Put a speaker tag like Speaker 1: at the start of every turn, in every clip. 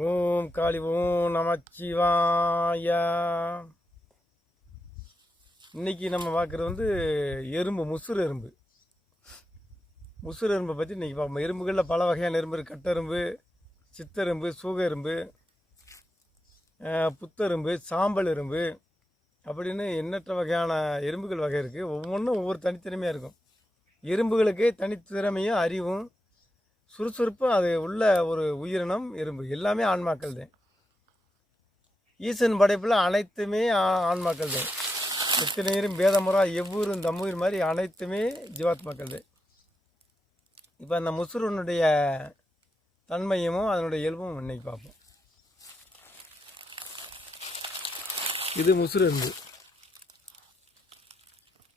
Speaker 1: ஓம் காளி ஓம் நமச்சிவாய. இன்னைக்கு நம்ம பார்க்குறது வந்து எறும்பு முசுறு எறும்பு. முசுறு எறும்பை பற்றி இன்னைக்கு பார்ப்போம். எறும்புகளில் பல வகையான எறும்பு இருக்குது கட்டெரும்பு சித்தெரும்பு சூக எறும்பு புத்தெரும்பு சாம்பல் எறும்பு அப்படின்னு எண்ணற்ற வகையான எறும்புகள் வகை இருக்குது ஒவ்வொன்றும் ஒவ்வொரு தனித்திறமையாக இருக்கும். எறும்புகளுக்கே தனித்திறமையும் அறிவும் சுறுசுறுப்பும் அது உள்ள ஒரு உயிரினம் எறும்பு எல்லாமே ஆன்மாக்கள் தான் ஈசன் படைப்பில் அனைத்துமே ஆன்மாக்கள் தான் எத்தனையரும் பேதமுறா எவ்வூரும் தம்முயிர் மாதிரி அனைத்துமே ஜீவாத்மாக்கள் தான் இப்போ அந்த முசுருனுடைய தன்மையும் அதனுடைய இயல்பும் இன்னைக்கு பார்ப்போம் இது முசுறு எறும்பு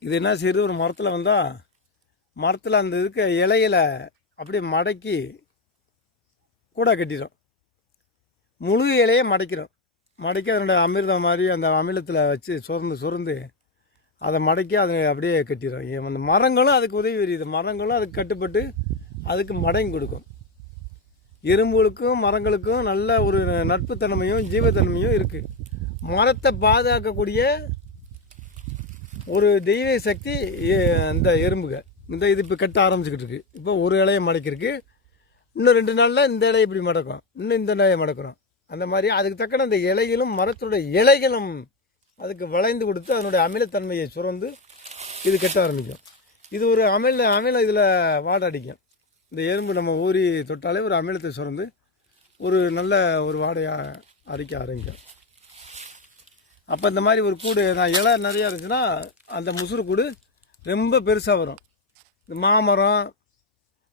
Speaker 1: இது என்ன செய்யுது? ஒரு மரத்தில் வந்தால் மரத்தில் அந்த இதுக்கு இலையில அப்படியே மடக்கி கூட கட்டிடும். முழு இலையே மடக்கிறோம். மடக்கி அதனுடைய அமிர்தம் மாதிரி அந்த அமிலத்தில் வச்சு சுரந்து சுரந்து அதை மடக்கி அதை அப்படியே கட்டிடும். அந்த மரங்களும் அதுக்கு உதவி வருது மரங்களும் அதுக்கு கட்டுப்பட்டு அதுக்கு மடங்கி கொடுக்கும். எறும்புகளுக்கும் மரங்களுக்கும் நல்ல ஒரு நட்புத்தன்மையும் ஜீவத்தன்மையும் இருக்குது மரத்தை பாதுகாக்கக்கூடிய ஒரு தெய்வ சக்தி எ- இந்த எறும்புகள். இந்த இது இப்போ கட்ட ஆரம்பிச்சுக்கிட்டு இருக்கு இப்போ ஒரு இலையை மடக்கிருக்கு இன்னும் ரெண்டு நாளில் இந்த இலையை இப்படி மடக்கும் இன்னும் இந்த இலையை மடக்கிறோம். அந்த மாதிரி அதுக்கு தக்கன அந்த இலைகளும் மரத்துடைய இலைகளும் அதுக்கு வளைந்து கொடுத்து அதனுடைய அமிலத்தன்மையை சுரந்து இது கட்ட ஆரம்பிக்கும். இது ஒரு அமில அமில இதில் வாடை அடிக்கும். இந்த எறும்பு நம்ம ஊறி தொட்டாலே ஒரு அமிலத்தை சுரந்து ஒரு நல்ல ஒரு வாடையாக அடிக்க ஆரம்பிக்கும். அப்போ இந்த மாதிரி ஒரு கூடு நான் இலை நிறையா இருந்துச்சுன்னா அந்த முசுறு கூடு ரொம்ப பெருசாக வரும். இந்த மாமரம்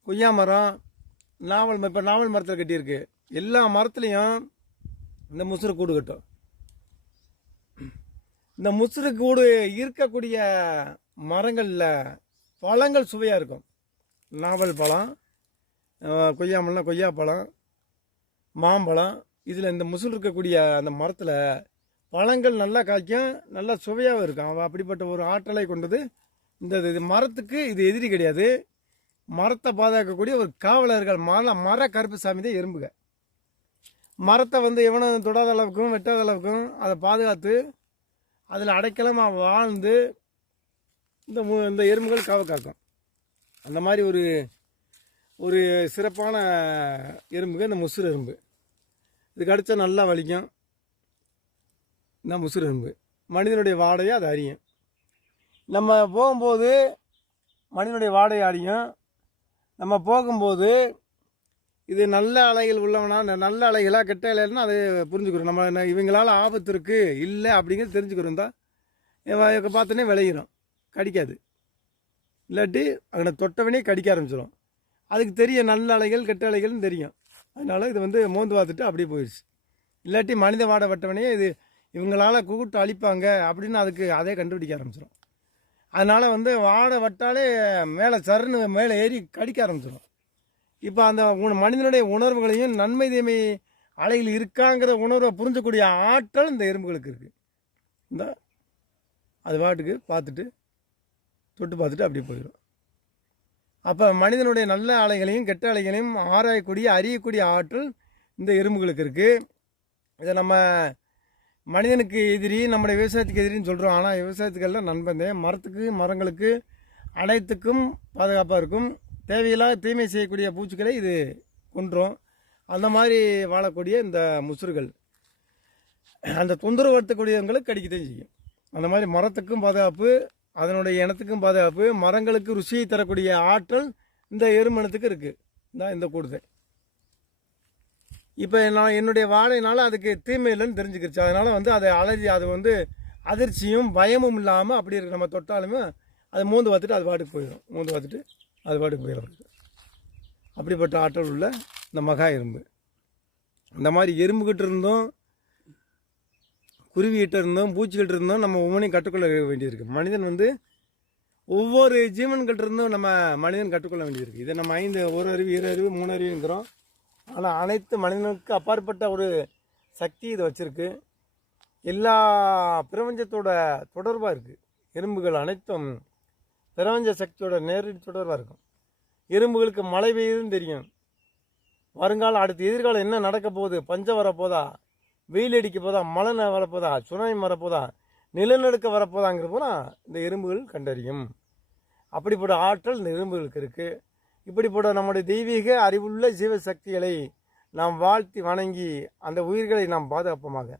Speaker 1: கொய்யா மரம் நாவல் மரம் இப்போ நாவல் மரத்தில் கட்டியிருக்கு. எல்லா மரத்துலேயும் இந்த முசுறு கூடு கட்டும். இந்த முசுறு கூடு இருக்கக்கூடிய மரங்களில் பழங்கள் சுவையாக இருக்கும். நாவல் பழம் கொய்யா மரம்னா கொய்யா பழம் மாம்பழம். இதில் இந்த முசுறு இருக்கக்கூடிய அந்த மரத்தில் பழங்கள் நல்லா காய்க்கும் நல்லா சுவையாகவும் இருக்கும். அவன் அப்படிப்பட்ட ஒரு ஆற்றலை கொண்டது இந்த இது மரத்துக்கு இது எதிரி கிடையாது. மரத்தை பாதுகாக்கக்கூடிய ஒரு காவலர்கள் மர மர கருப்பு சாமி தான் எறும்புக. மரத்தை வந்து எவனும் தொடாத அளவுக்கும் வெட்டாத அளவுக்கும் அதை பாதுகாத்து அதில் அடைக்கலமாக வாழ்ந்து இந்த மு- இந்த எறும்புகள் காவ காக்கும். அந்த மாதிரி ஒரு ஒரு சிறப்பான எறும்புக்கு இந்த முசுறு எறும்பு. இது கடித்தா நல்லா வலிக்கும். இந்த முசுறு எறும்பு. மனிதனுடைய வாடையை அது அறியும். நம்ம போகும்போது மனிதனுடைய வாடையை நம்ம போகும்போது இது நல்ல அலைகள் உள்ளவனா ந- நல்ல அலைகளாக கெட்ட அலைகள்னா அது புரிஞ்சுக்கிறோம். நம்ம இவங்களால் ஆபத்து இருக்குது இல்லை அப்படிங்கிறது தெரிஞ்சுக்கிறோம் தான். பார்த்தோன்னே விளையிடும் கடிக்காது. இல்லாட்டி அங்கே தொட்டவனே கடிக்க ஆரம்பிச்சிடும் அதுக்கு தெரியும் நல்ல அலைகள் கெட்ட அலைகள்னு தெரியும். அதனால் இது வந்து மோந்து பார்த்துட்டு அப்படியே போயிடுச்சு. இல்லாட்டி மனித வாடை இது இவங்களால கூப்பிட்டு அழிப்பாங்க அப்படின்னு அதுக்கு அதே கண்டுபிடிக்க ஆரம்பிச்சிடும் அதனால் வந்து வாடை வட்டாலே மேலே சருன்னு மேலே ஏறி கடிக்க ஆரம்பிச்சிடும் இப்போ அந்த உண- மனிதனுடைய உணர்வுகளையும் நன்மை தீமை அலையில் இருக்காங்கிற உணர்வை புரிஞ்சக்கூடிய ஆற்றல் இந்த எறும்புகளுக்கு இருக்குது இந்த அது பாட்டுக்கு பார்த்துட்டு தொட்டு பார்த்துட்டு அப்படியே போயிடும் அப்போ மனிதனுடைய நல்ல அலைகளையும் கெட்ட அலைகளையும் ஆராயக்கூடிய அறியக்கூடிய ஆற்றல் இந்த எறும்புகளுக்கு இருக்குது இதை நம்ம மனிதனுக்கு எதிரி நம்முடைய விவசாயத்துக்கு எதிரின்னு சொல்கிறோம் ஆனால் விவசாயத்துக்கெல்லாம் நண்பன் தான் மரத்துக்கு மரங்களுக்கு அனைத்துக்கும் பாதுகாப்பாக இருக்கும். தேவையில்லாத தீமை செய்யக்கூடிய பூச்சிகளை இது கொன்றும். அந்த மாதிரி வாழக்கூடிய இந்த முசுறுகள் அந்த தொந்தரவு வருத்தக்கூடியவங்களுக்கு கடிக்கத்தான் செய்யும். அந்த மாதிரி மரத்துக்கும் பாதுகாப்பு அதனுடைய இனத்துக்கும் பாதுகாப்பு மரங்களுக்கு ருசியை தரக்கூடிய ஆற்றல் இந்த எருமணத்துக்கு இருக்குது இந்த இந்த கூடுதல். இப்போ நான் என்னுடைய வாழைனால அதுக்கு தீமை இல்லைன்னு தெரிஞ்சுக்கிருச்சு. அதனால் வந்து அதை அலர்ஜி அது வந்து அதிர்ச்சியும் பயமும் இல்லாமல் அப்படி இருக்கு. நம்ம தொட்டாலுமே அது மூந்து பார்த்துட்டு அது பாட்டுக்கு போயிடும். மூந்து பார்த்துட்டு அது பாட்டுக்கு போயிடும். அப்படிப்பட்ட ஆற்றல் உள்ள இந்த மகா எறும்பு இந்த மாதிரி எறும்புக்கிட்ட இருந்தும் குருவிகிட்ட இருந்தும் பூச்சிகிட்ட இருந்தும் நம்ம ஒவ்வொன்றையும் கற்றுக்கொள்ள வேண்டியிருக்கு. மனிதன் வந்து ஒவ்வொரு ஜீவன்கிட்ட இருந்தும் நம்ம மனிதன் கற்றுக்கொள்ள வேண்டியிருக்கு. இதை நம்ம ஐந்து ஒரு அறிவு இரு அறிவு மூணு அறிவுங்கிறோம். ஆனால் அனைத்து மனிதனுக்கு அப்பாற்பட்ட ஒரு சக்தி இதை வச்சுருக்கு. எல்லா பிரபஞ்சத்தோட தொடர்பாக இருக்குது எறும்புகள் அனைத்தும் பிரபஞ்ச சக்தியோட நேரடி தொடர்பாக இருக்கும். எறும்புகளுக்கு மழை பெய்யுதுன்னு தெரியும். வருங்காலம் அடுத்து எதிர்காலம் என்ன நடக்க போகுது? பஞ்சம் வரப்போதா? வெயில் அடிக்க போதா? மழை ந- வரப்போதா? சுனாமி வரப்போதா? நிலநடுக்க வரப்போதாங்கிறபோது இந்த எறும்புகள் கண்டறியும். அப்படிப்பட்ட ஆற்றல் இந்த எறும்புகளுக்கு இருக்குது இப்படிப்பட்ட நம்முடைய தெய்வீக அறிவுள்ள ஜீவசக்திகளை நாம் வாழ்த்தி வணங்கி அந்த உயிர்களை நாம் பாதுகாப்போமாக.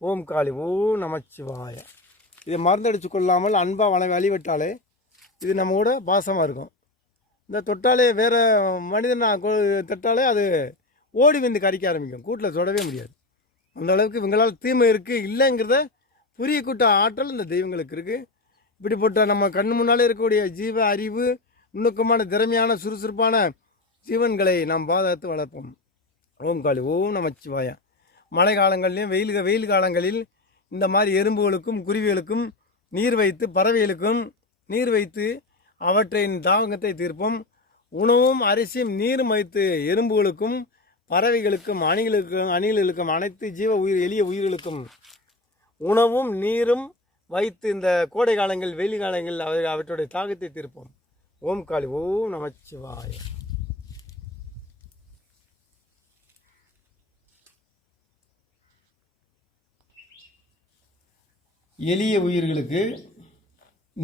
Speaker 1: ஓம் காளி ஓம் நமச்சிவாய. இதை மருந்தடிச்சு கொள்ளாமல் அன்பாக வள வழிவிட்டாலே இது நம்ம கூட பாசமாக இருக்கும். இந்த தொட்டாலே வேறு மனிதன் தொட்டாலே அது ஓடி வந்து கறிக்க ஆரம்பிக்கும். கூட்டில் தொடவே முடியாது. அந்த அளவுக்கு இவங்களால் தீமை இருக்குது இல்லைங்கிறத புரிய கூட்ட ஆற்றல் இந்த தெய்வங்களுக்கு இருக்குது இப்படிப்பட்ட நம்ம கண் முன்னாலே இருக்கக்கூடிய ஜீவ அறிவு நுணுக்கமான திறமையான சுறுசுறுப்பான ஜீவன்களை நாம் பாதுகாத்து வளர்ப்போம். ஓம் காளி ஓம் நமச்சிவாய. மழை காலங்கள்லையும் வெயில் வெயில் காலங்களில் இந்த மாதிரி எறும்புகளுக்கும் குருவிகளுக்கும் நீர் வைத்து பறவைகளுக்கும் நீர் வைத்து அவற்றின் தாகத்தை தீர்ப்போம். உணவும் அரிசியும் நீரும் வைத்து எறும்புகளுக்கும் பறவைகளுக்கும் அணிகளுக்கும் அணில்களுக்கும் அனைத்து ஜீவ உயிர் எளிய உயிர்களுக்கும் உணவும் நீரும் வைத்து இந்த கோடை காலங்கள் வெயில் காலங்கள் அவற்றுடைய தாகத்தை தீர்ப்போம். ஓம் காளி ஓம் நமச்சிவாய எளிய உயிர்களுக்கு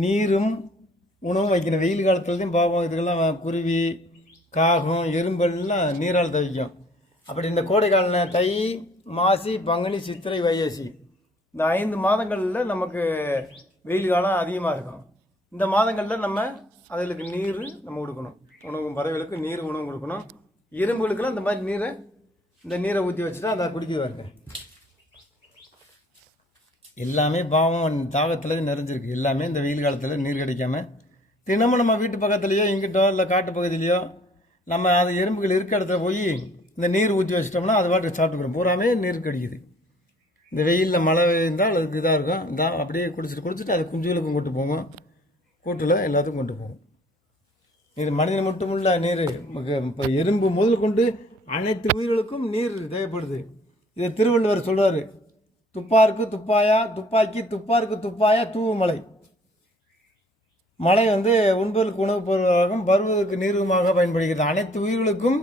Speaker 1: நீரும் உணவும் வைக்கணும். வெயில் காலத்துலதையும் பார்ப்போம் இதுக்கெல்லாம் குருவி காகம் எறும்பெல்லாம் நீரால் தவிக்கும். அப்படி இந்த கோடை கால தை மாசி பங்குனி சித்திரை வைகாசி இந்த ஐந்து மாதங்களில் நமக்கு வெயில் காலம் அதிகமாக இருக்கும். இந்த மாதங்களில் நம்ம அதுகளுக்கு நீர் நம்ம கொடுக்கணும். உணவு பறவைகளுக்கு நீர் உணவு கொடுக்கணும். இரும்புகளுக்கெல்லாம் இந்த மாதிரி நீரை இந்த நீரை ஊற்றி வச்சுட்டா அதை குடிக்க வருங்க எல்லாமே பாவம் தாகத்தில் நிறைஞ்சிருக்கு. எல்லாமே இந்த வெயில் காலத்தில் நீர் கிடைக்காம. தினமும் நம்ம வீட்டு பக்கத்துலேயோ இங்கிட்டோ இல்லை காட்டு பகுதியிலையோ நம்ம அது எறும்புகள் இருக்க இடத்துல போய் இந்த நீர் ஊற்றி வச்சிட்டோம்னா அது பாட்டுக்கு சாப்பிட்டுக்கிறோம். பூராமே நீர் கிடைக்குது. இந்த வெயிலில் மழை இருந்தால் அதுக்கு இதாக இருக்கும். இந்த அப்படியே குடிச்சிட்டு குடிச்சிட்டு அது குஞ்சுகளுக்கும் கொண்டு போகும். கூட்டில் எல்லாத்துக்கும் கொண்டு போகும் இது மனிதன் மட்டுமில்ல நீர் இப்போ எறும்பு முதல் கொண்டு அனைத்து உயிர்களுக்கும் நீர் தேவைப்படுது. இதை திருவள்ளுவர் சொல்கிறார் துப்பாருக்கு துப்பாயா துப்பாக்கி துப்பாருக்கு துப்பாயா தூவு மலை. மழை வந்து உண்பதற்கு உணவுப் பொருளாகவும் பருவதற்கு நீருமாக பயன்படுகிறது. அனைத்து உயிர்களுக்கும்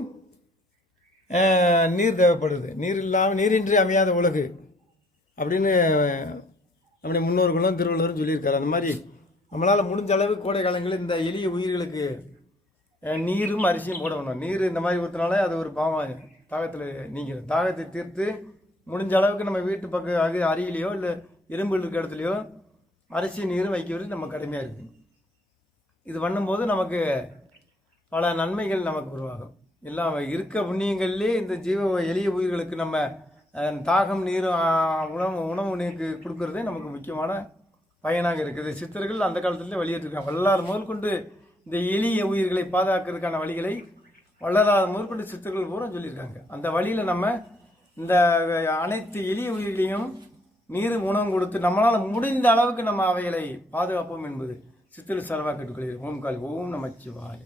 Speaker 1: நீர் தேவைப்படுது. நீர் இல்லாமல் நீரின்றி அமையாத உலகு. அப்படின்னு நம்முடைய முன்னோர்களும் திருவள்ளுவரும் சொல்லியிருக்காரு. அந்த மாதிரி நம்மளால் முடிஞ்ச அளவு கோடை காலங்களில் இந்த எளிய உயிர்களுக்கு நீரும் அரிசியும் போட வேணும் நீர் இந்த மாதிரி ஊற்றினாலே அது ஒரு பாவம். தாகத்தில் நீங்கிடும் தாகத்தை தீர்த்து முடிஞ்ச அளவுக்கு நம்ம வீட்டு பக்கம் அக அருகிலையோ இல்லை இரும்பு இருக்கிற இடத்துலையோ அரிசி நீரும் வைக்கிறது நம்ம கடுமையாக இருக்குது இது பண்ணும்போது நமக்கு பல நன்மைகள் நமக்கு உருவாகும். எல்லாம் இருக்க புண்ணியங்கள்லேயே இந்த ஜீவ எளிய உயிர்களுக்கு நம்ம தாகம் நீரும் உணவு உணவு நீருக்கு கொடுக்கறதே நமக்கு முக்கியமான பயனாக இருக்குது. சித்தர்கள் அந்த காலத்துல வெளியேற்றிருக்காங்க வள்ளலார் முதல் கொண்டு இந்த எளிய உயிர்களை பாதுகாக்கிறதுக்கான வழிகளை வள்ளலார் முதல் கொண்டு சித்தர்கள் பூரா சொல்லியிருக்காங்க. அந்த வழியில் நம்ம இந்த அனைத்து எளிய உயிர்களையும் நீர் உணவும் கொடுத்து நம்மளால் முடிந்த அளவுக்கு நம்ம அவைகளை பாதுகாப்போம் என்பது சித்திர சரவா கேட்டுக்கொள்கிறேன். ஓம் காலி ஓம் நமச்சிவாய